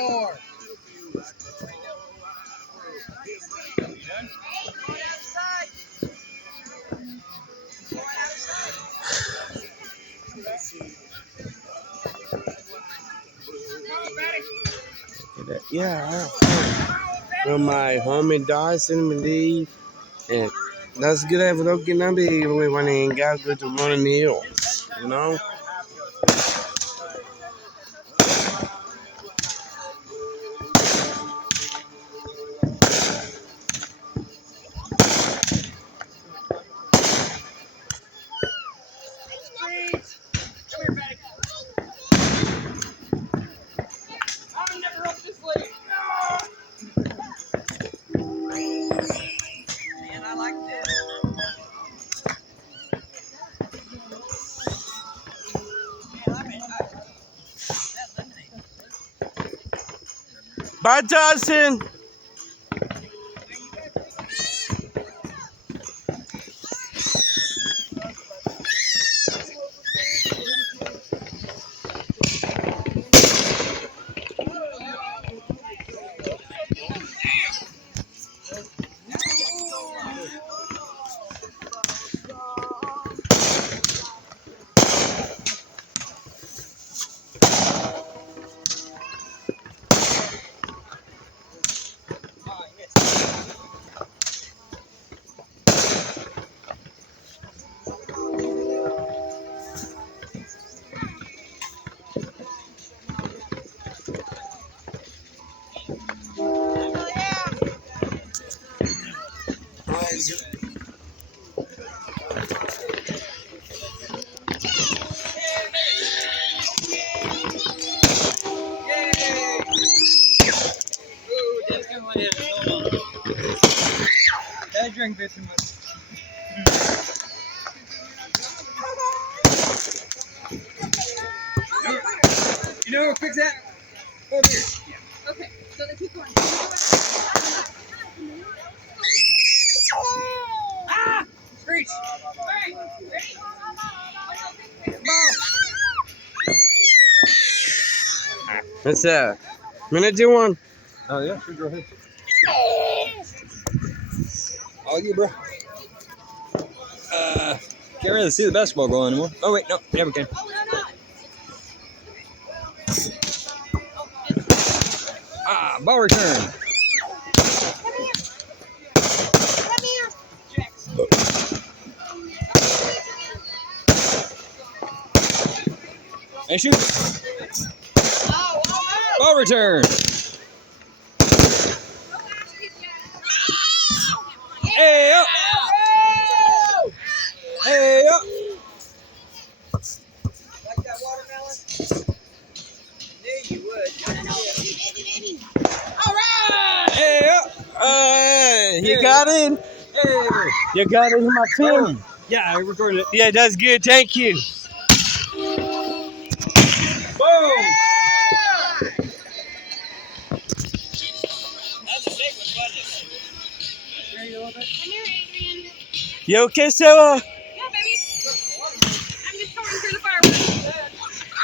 door. Yeah, when my homie Dawson believe and that's good at looking at me when I ain't got good to morning meal, you know. Bye, Dawson. That drink bit too much. You know, fix that over here. Okay, so they keep going. Ah! Screech! Alright, ready? What's that? I'm gonna do one. Oh, yeah, sure, go ahead. All you, bro. Can't really see the basketball goal anymore. Oh, wait, no, yeah, we can. Ah, ball return. And shoot. Ball return. Hey, up. Hey, up. Like that watermelon? Knew you would. All right. Hey, up. You got it. Hey. You got it in my film. Yeah, I recorded it. Yeah, that's good. Thank you. Boom. You okay, Sarah? Yeah, baby. I'm just sorting through the firewood.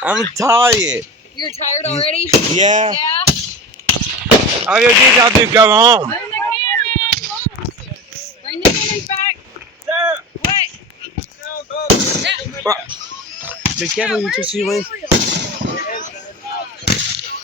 I'm tired. You're tired already? Yeah. Yeah. All you need to do go home. Bring the cannon. Bring the cannons back. Sarah. What? No, go. Yeah. Be careful, you just see one.